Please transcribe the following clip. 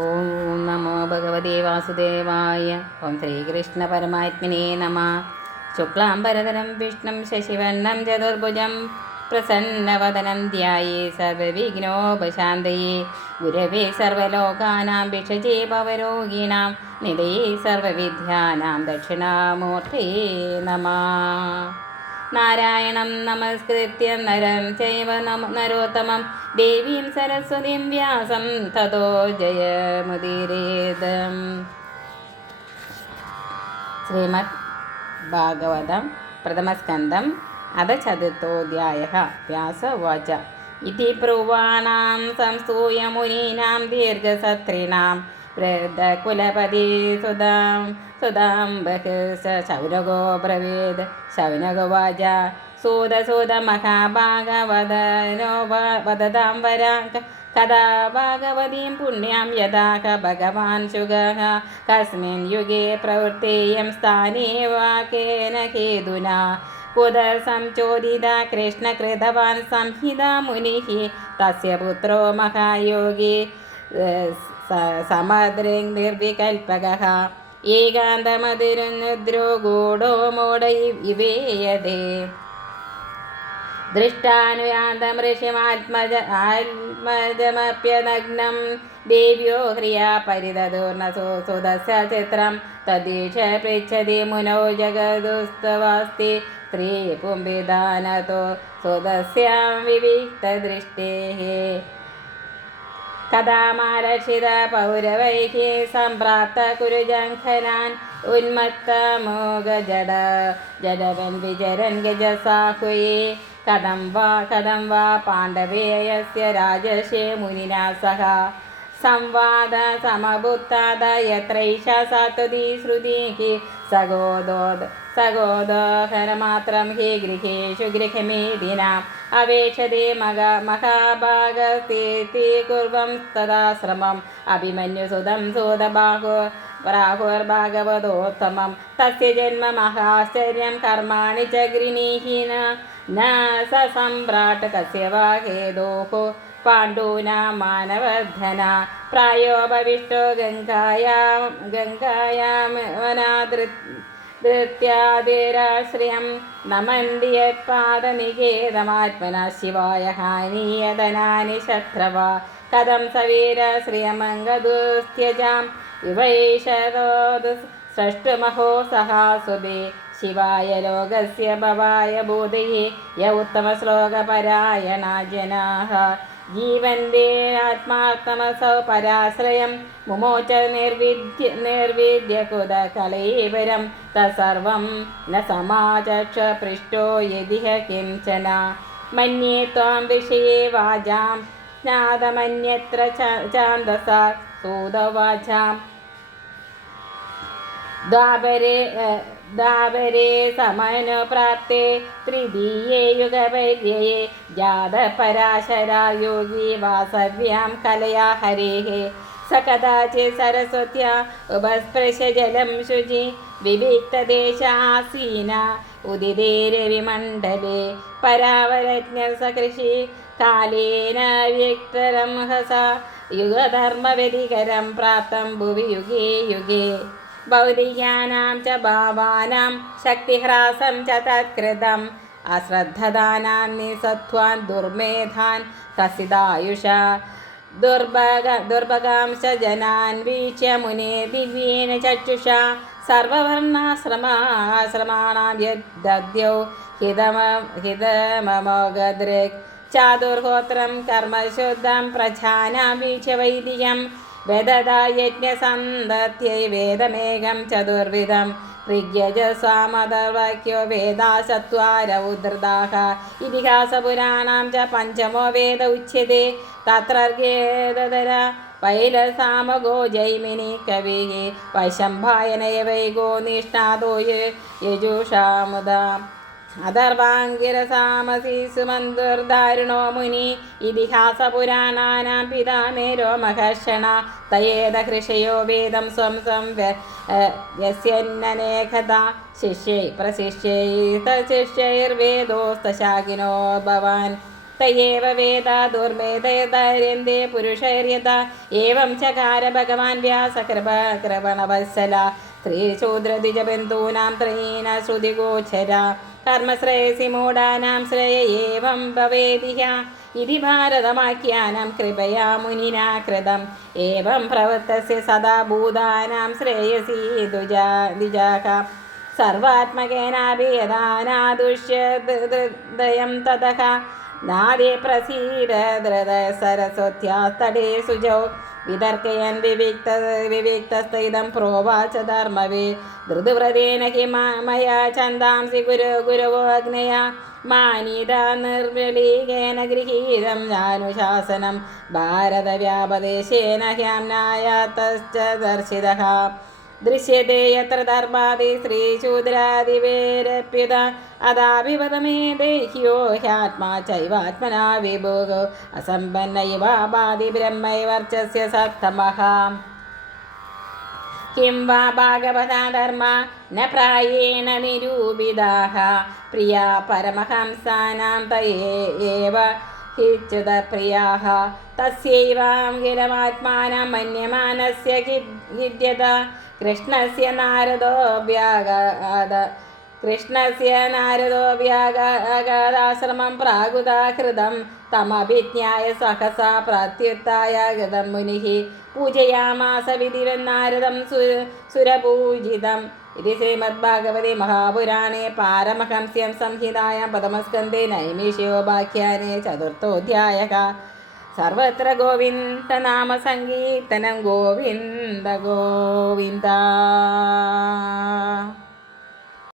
ഓം നമോ ഭഗവതേ വാസുദേവായ. ഓം ശ്രീകൃഷ്ണ പരമാത്മനേ നമ. ശുക്ലാംബരധരം വിഷ്ണു ശശിവർണം ചതുർഭുജം പ്രസന്നവദനം ധ്യായേ സർവവിഘ്നോപശാന്തയേ. ഗുരവേ സർവലോകാനാം ഭിഷജേ ഭവരോഗിണാം നിധയേ സർവവിദ്യാനാം ദക്ഷിണാമൂർത്തേ നമ. നാരായണം നമസ്കൃത്യ നരം ചൈവ നരോത്തമം ദേവീം സരസ്വതീം വ്യാസം തതോ ജയമുദീരേദം ശ്രീമദ് ഭാഗവതം പ്രഥമസ്കന്ധം അധ ചതുർത്ഥോധ്യായ വ്യാസ വാച ഇതി പ്രുവാണം സംസ്തൂയ മുനീനാം ദീർഘസത്രിണാം वृद्धकुलपति सुधां सुधां बह स शौनगो ब्रवीद् शौनगवाच सूदसूदमहाभागवदनो वददाम्बराङ्क कदा भगवतीं पुण्यां यदा क भगवान् शुगः, कस्मिन् युगे प्रवृत्तेयं स्थाने वाकेन हेतुना उदसंचोदिता कृष्णकृतवान् संहिता मुनिः, तस्य पुत्रो महायोगी മഹായോഗി സമദ്രേ നിർവികൽപകः ഏകാന്തമതിരുന്നിദ്രോ ഗൂഢോ മൂഢ ഇവേയതേ. ദൃഷ്ടാനുയാന്തം ഋഷിമാത്മജ ആത്മജമപ്യനഗ്നം ദേവ്യോ ഹ്രിയാ പരിതദൂർണസു സുതസ്യ ചിത്രം തദ്ദേശ പൃച്ഛതി മുനോ ജഗദുസ്തവാസ്തി സ്ത്രീ പുംബിദാനതോ സുതസ്യാം വിവിക്തദൃഷ്ടേः കഥാമാരക്ഷിത പൗരവൈः സംപ്രാപ്ത കുരുജംഘനാൻ ഉന്മത്തമോഗജഡ ജഡവൻ വിചരൻ ഗജസാഹുയേ. കഥം വാ കഥം വാ പാണ്ഡവേയസ്യ രാജശേ മുനിനാ സഹ സംവാദ സമബുത്താദ യത്രൈഷ സാത്വതി ശ്രുതിः സഗോദോദ സഗോദോഹരമാത്രം ഹി ഗൃഹേഷു ഗൃഹമേദിനാം. അപേക്ഷതേ മക മഹാഭാഗസ്തേത്തി കുർവം തദാശ്രമം അഭിമന്യുസുതം സൂതബാഹു പ്രാഹുർഭാഗവതോത്തമം. തസ്യ ജന്മ മഹാശ്ചര്യം കർമാണി ച ഗൃണീഹിന ന സ സമ്രാട്ട് കസ്യ വാ ഹേതോः പാണ്ഡൂനാ മാനവർദ്ധന. പ്രായോപവിഷ്ടോ ഗംഗായാം ഗംഗായാം വനാദൃ ധൃത്യാദിരാശ്രിയം നമന്തി യത്പാദനികേതമാത്മന ശിവായ ഹാനീയതനാനി ശത്രവ. കഥം സവീരശ്രിയമംഗദുസ്ത്യജാം. ഇവൈഷതോദ് സൃഷ്ടുമഹോ സഹാസുബേ. ശിവായ ലോകസ്യ ഭവായ ബോധയെ യ ഉത്തമശ്ലോകപരായണ ജനാः ജീവന്റെ ആത്മാർത്ഥമസൗ പരാശ്രയം മുമോച നിർവിദ്യ നിർവിദ്യകുത കലൈവരം തസർവം ന സമാചക്ഷ പൃഷ്ടോ യതിഹ കിംചന മന്യേ ത്വാം വിഷയേ വാചാം ജ്ഞാതമന്യത്ര ചാന്തസ സൂതവാചാം. ദ്വാപരേ ധാവരേ സമനു പ്രാപ്തേ തൃതീയേ യുഗവര്യേ ജാതപരാശരായോഗി വാസവ്യാം കലയാ ഹരേ സ കഥാചിത് സരസ്വത്യ ഉപസ്പൃശ ജലം ശുചി വിവിക്തദേശാസീന ഉദിതേ രവിമണ്ഡലേ. പരാവരജ്ഞ സകൃഷി കാലേന വ്യക്തരംഹസ യുഗധർമ്മവ്യതികരം പ്രാപ്തം ഭുവി യുഗേ യുഗേ. भौतिकानां च भावानां शक्तिह्रासं च तत्कृतम् अश्रद्धदानां निसत्त्वान् दुर्मेधान् कसिदायुषा दुर्भग दुर्भगांश्च जनान् वीक्ष्य मुने दिव्येन चक्षुषा सर्ववर्णाश्रमाश्रमाणां यद्दद्यौ हितम हितममोगदृक् चातुर्होत्रं कर्मशुद्धं प्रजानां वीक्ष्य वैदिकं वेददा यज्ञसन्दत्यै वेदमेघं चतुर्विधं ऋग्यजस्वामदर्वाक्यो वेदाशत्वार उद्धृताः इतिहासपुराणां च पञ्चमो वेद उच्यते तत्रर्गेदर वैलसामगो जैमिनि कविः वैशम्भायनैवैगो निष्णातो यजुषामुदा അഥർവാംഗിരസാമസി സുമന്തുർദാരുണോ മുനി? ഇതിഹാസപുരാണാനാം പിതാമേരോ മഹർഷണ. തയേത കൃഷയോ വേദം സ്വം സ്വം യസ്യന്നേഖത ശിഷ്യൈ പ്രശിഷ്യൈതശിഷ്യൈർവേദോസ്തശാഖിനോ ഭവാൻ. തയേവ വേദ ദുർമേധയതര്യന്തേ പുരുഷൈര്യത. ഏവം ചകാര ഭഗവാൻ വ്യാസകൃപ കൃപണവത്സല. ത്രയീന ശ്രുതിഗോചര. കർമ്മശ്രേയസി മൂഢാനാം ശ്രേയ ഏവം ഭവേദിഹ. ഇതി ഭാരതമാഖ്യാനം കൃപയാ മുനിനാ കൃതം ഏവം പ്രവൃത്തസ്യ സദാ ഭൂതാനാം ശ്രേയസി ദുജാ ദ്വിജാഹ സർവാത്മകേനാപി യഥാനാദുഷ്യദയം തതഃ നാദേ പ്രസീര ധൃത സരസ്വത്യാസ്തടേ സുജോ. വിതർക്കയൻ വിവിക്ത വിവിക്തസ്ഥിതം പ്രോവാച ധർമ്മവേ. ധൃതുവ്രതേന ഹി മയ ചന്ദാംസി ഗുരു ഗുരവോ അഗ്നയ മാനീത നിർവലീകേന ഗൃഹീതം ജാനുശാസനം ഭാരതവ്യാപദേശേന ഹ്യാംനായാതശ്ച ദർശിതഃ ദൃശ്യത്തെ എത്ര ധർമാതി ശ്രീശൂദ്രാദിവേരപ്യുത അതാവിപതമേ ദേഹ്യോ ഹ്യാത്മാ ചൈവാത്മനാ വിഭോഗ അസമ്പന്ന ഇവ ബാധി ബ്രഹ്മൈവർച്ചസ്യ സത്തമഃ കിം വാ ഭാഗവതാ ധർമ്മ ന പ്രായേണ നിരൂപിതാः പ്രിയ പരമഹംസാനാം തയേ ഏവ ഹിച്യുത പ്രിയാः തസ്യൈവാങ്കിലമാത്മാനം മന്യമാനസ്യ ഹിദ്യത കൃഷ്ണസ്യ നാരദോഭ്യാഗാദ കൃഷ്ണസ്യ നാരദോഭ്യാഗാദാശ്രമം പ്രാകുതാകൃതം തമഭിജ്ഞായ സഹസാ പ്രാത്യുത്തായ ഗതം മുനിഹി പൂജയാമാസ വിധിവന്നാരദം ഇത് ശ്രീമദ്ഭാഗവതി മഹാപുരാണേ പാരമഹംസ്യം സംഹിതായാം പദമസ്കന്ധേ നൈമിഷ്യോപാഖ്യാനെ ചതുർത്ഥോധ്യായः സർവത്ര ഗോവിന്ദനാമസങ്കീർത്തനം ഗോവിന്ദ ഗോവിന്ദ.